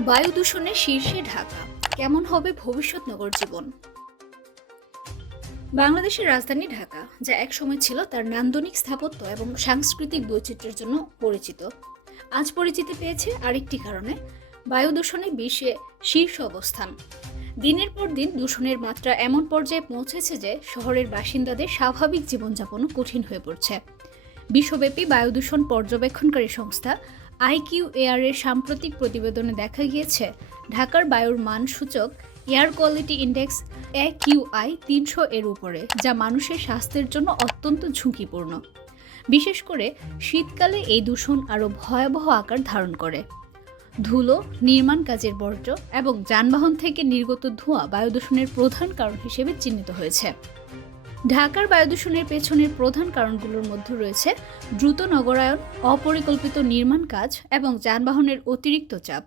বায়ু দূষণের শীর্ষে ঢাকা। কেমন হবে ভবিষ্যৎ নগর জীবন? বাংলাদেশের রাজধানী ঢাকা, যা একসময় ছিল তার নান্দনিক স্থাপত্য এবং সাংস্কৃতিক বৈচিত্র্যের জন্য পরিচিত। আজ পরিচিতি পেয়েছে আরেকটি কারণে, বায়ু দূষণে বিশ্বে শীর্ষ অবস্থান। দিনের পর দিন দূষণের মাত্রা এমন পর্যায়ে পৌঁছেছে যে, শহরের বাসিন্দাদের স্বাভাবিক জীবনযাপনও কঠিন হয়ে পড়ছে। বিশ্বব্যাপী বায়ু দূষণ পর্যবেক্ষণকারী সংস্থা আইকিউ এয়ার এর সাম্প্রতিক প্রতিবেদনে দেখা গিয়েছে, ঢাকার বায়ুর মান সূচক air quality index A QI তিনশো এর উপরে, যা মানুষের স্বাস্থ্যের জন্য অত্যন্ত ঝুঁকিপূর্ণ। বিশেষ করে শীতকালে এই দূষণ আরও ভয়াবহ আকার ধারণ করে। ধুলো, নির্মাণ কাজের বর্জ্য এবং যানবাহন থেকে নির্গত ধোঁয়া বায়ু দূষণের প্রধান কারণ হিসেবে চিহ্নিত হয়েছে। ঢাকার বায়ু দূষণের পেছনের প্রধান কারণগুলোর মধ্যে রয়েছে দ্রুত নগরায়ন, অপরিকল্পিত নির্মাণ কাজ এবং যানবাহনের অতিরিক্ত চাপ।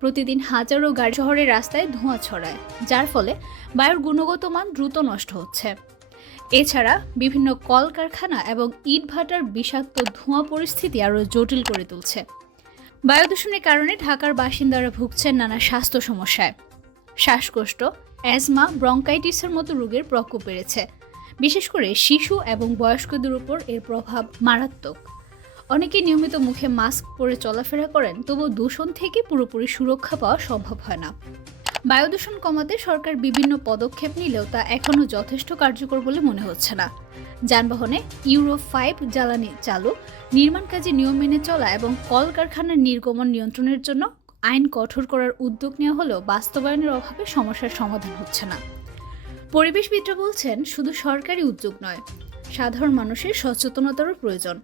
প্রতিদিন হাজারো গাড়ি শহরের রাস্তায় ধোঁয়া ছড়ায়, যার ফলে বায়ুর গুণগত মান দ্রুত নষ্ট হচ্ছে। এছাড়া বিভিন্ন কলকারখানা এবং ইটভাটার বিষাক্ত ধোঁয়া পরিস্থিতি আরও জটিল করে তুলছে। বায়ু দূষণের কারণে ঢাকার বাসিন্দারা ভুগছেন নানা স্বাস্থ্য সমস্যায়। শ্বাসকষ্ট, অ্যাজমা, ব্রঙ্কাইটিসের মতো রোগের প্রকোপ বেড়েছে। বিশেষ করে শিশু এবং বয়স্কদের উপর এর প্রভাব মারাত্মক। অনেকে নিয়মিত মুখে মাস্ক পরে চলাফেরা করেন তবু দূষণ থেকে পুরোপুরি সুরক্ষা পাওয়া সম্ভব হয় না। বায়ু দূষণ কমাতে সরকার বিভিন্ন পদক্ষেপ নিলেও তা এখনও যথেষ্ট কার্যকর বলে মনে হচ্ছে না। যানবাহনে ইউরো ফাইভ জ্বালানি চালু, নির্মাণ কাজে নিয়ম মেনে চলা এবং কলকারখানার নির্গমন নিয়ন্ত্রণের জন্য আইন কঠোর করার উদ্যোগ নেওয়া হলেও বাস্তবায়নের অভাবে সমস্যার সমাধান হচ্ছে না। পরিবেশবিদরা বলছেন, শুধু সরকারি উদ্যোগ নয়, সাধারণ মানুষের সচেতনতারও প্রয়োজন।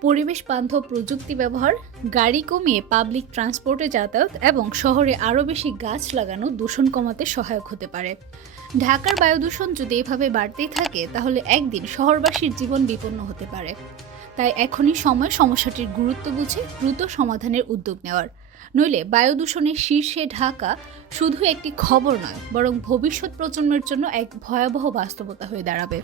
পরিবেশ বান্ধব প্রযুক্তি ব্যবহার, গাড়ি কমিয়ে পাবলিক ট্রান্সপোর্টে যাতায়াত এবং শহরে আরও বেশি গাছ লাগানো দূষণ কমাতে সহায়ক হতে পারে। ঢাকার বায়ু দূষণ যদি এভাবে বাড়তেই থাকে, তাহলে একদিন শহরবাসীর জীবন বিপন্ন হতে পারে। তাই এখনই সময় সমস্যাটির গুরুত্ব বুঝে দ্রুত সমাধানের উদ্যোগ নেওয়ার। নইলে বায়ু দূষণের শীর্ষে ঢাকা শুধু একটি খবর নয়, বরং ভবিষ্যৎ প্রজন্মের জন্য এক ভয়াবহ বাস্তবতা হয়ে দাঁড়াবে।